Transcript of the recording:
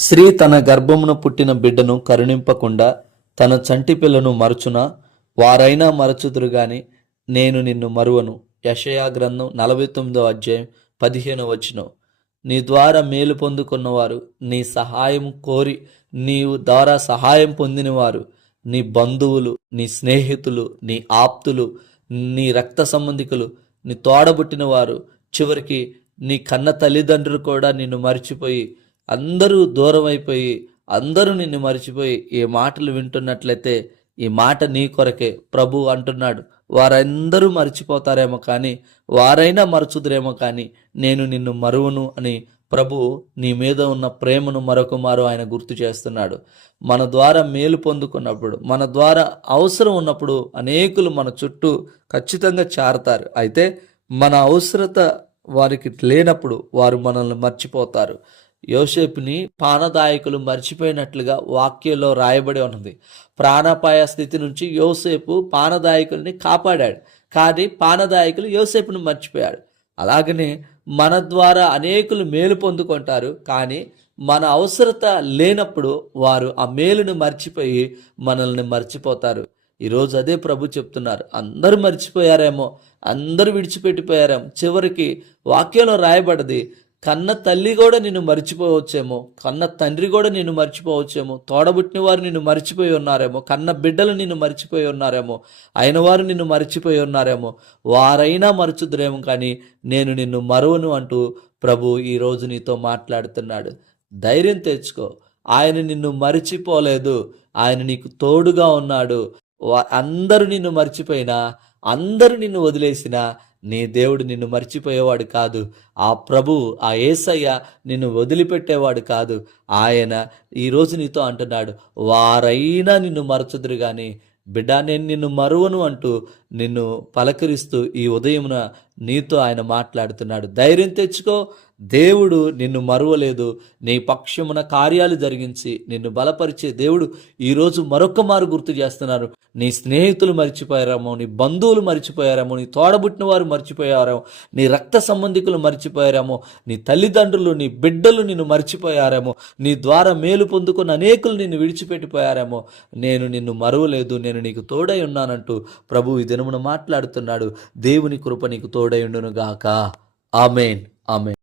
స్త్రీ తన గర్భమున పుట్టిన బిడ్డను కరుణింపకుండా తన చంటి పిల్లను మరచునా? వారైనా మరచుదురు గాని నేను నిన్ను మరువను. యెషయా గ్రంథం 49:15 నీ ద్వారా మేలు పొందుకున్నవారు, నీ సహాయం కోరి నీవు ద్వారా సహాయం పొందినవారు, నీ బంధువులు, నీ స్నేహితులు, నీ ఆప్తులు, నీ రక్త సంబంధికులు, నీ తోడబుట్టిన వారు, చివరికి నీ కన్న తల్లిదండ్రులు కూడా నిన్ను మర్చిపోయి, అందరూ దూరం అయిపోయి, అందరూ నిన్ను మర్చిపోయి ఈ మాటలు వింటున్నట్లయితే ఈ మాట నీ కొరకే. ప్రభు అంటున్నాడు, వారందరూ మర్చిపోతారేమో కానీ వారైనా మరచుదురేమో కానీ నేను నిన్ను మరువను అని ప్రభు నీ మీద ఉన్న ప్రేమను మరొక మారు ఆయన గుర్తు చేస్తున్నాడు. మన ద్వారా మేలు పొందుకున్నప్పుడు, మన ద్వారా అవసరం ఉన్నప్పుడు అనేకులు మన చుట్టూ ఖచ్చితంగా చేరతారు. అయితే మన అవసరత వారికి లేనప్పుడు వారు మనల్ని మర్చిపోతారు. యోసేపుని పానదాయకులు మర్చిపోయినట్లుగా వాక్యంలో రాయబడి ఉన్నది. ప్రాణాపాయ స్థితి నుంచి యోసేపు పానదాయకుల్ని కాపాడాడు, కానీ పానదాయకులు యోసేపుని మర్చిపోయాడు. అలాగనే మన ద్వారా అనేకులు మేలు పొందుకుంటారు, కానీ మన అవసరత లేనప్పుడు వారు ఆ మేలును మర్చిపోయి మనల్ని మర్చిపోతారు. ఈరోజు అదే ప్రభు చెప్తున్నారు. అందరూ మర్చిపోయారేమో, అందరూ విడిచిపెట్టిపోయారేమో. చివరికి వాక్యంలో రాయబడ్డది, కన్న తల్లి కూడా నిన్ను మర్చిపోవచ్చేమో, కన్న తండ్రి కూడా నిన్ను మర్చిపోవచ్చేమో, తోడబుట్టిన వారు నిన్ను మర్చిపోయి ఉన్నారేమో, కన్న బిడ్డలు నిన్ను మర్చిపోయి ఉన్నారేమో, అయిన వారు నిన్ను మర్చిపోయి ఉన్నారేమో, వారైనా మరచుదురేమో కానీ నేను నిన్ను మరువను అంటూ ప్రభు ఈరోజు నీతో మాట్లాడుతున్నాడు. ధైర్యం తెచ్చుకో. ఆయన నిన్ను మర్చిపోలేదు, ఆయన నీకు తోడుగా ఉన్నాడు. అందరూ నిన్ను మర్చిపోయినా, అందరూ నిన్ను వదిలేసినా నీ దేవుడు నిన్ను మర్చిపోయేవాడు కాదు. ఆ ప్రభు, ఆ యేసయ్య నిన్ను వదిలిపెట్టేవాడు కాదు. ఆయన ఈరోజు నీతో అంటున్నాడు, వారైనా నిన్ను మరచుదురు కానీ బిడ్డ నేను నిన్ను మరువను అంటూ నిన్ను పలకరిస్తూ ఈ ఉదయమున నీతో ఆయన మాట్లాడుతున్నాడు. ధైర్యం తెచ్చుకో. దేవుడు నిన్ను మరువలేదు. నీ పక్షమున కార్యాలు జరిగించి నిన్ను బలపరిచే దేవుడు ఈరోజు మరొక మారు గుర్తు చేస్తున్నారు. నీ స్నేహితులు మర్చిపోయారేమో, నీ బంధువులు మర్చిపోయారేమో, నీ తోడబుట్టిన వారు మర్చిపోయారేమో, నీ రక్త సంబంధికులు మర్చిపోయారేమో, నీ తల్లిదండ్రులు, నీ బిడ్డలు నిన్ను మర్చిపోయారేమో, నీ ద్వారా మేలు పొందుకున్న అనేకులు నిన్ను విడిచిపెట్టిపోయారేమో. నేను నిన్ను మరువలేదు, నేను నీకు తోడై ఉన్నానంటూ ప్రభు ఈ దినమున మాట్లాడుతున్నాడు. దేవుని కృప నీకు తోడై ఉండును గాక. ఆమేన్, ఆమేన్.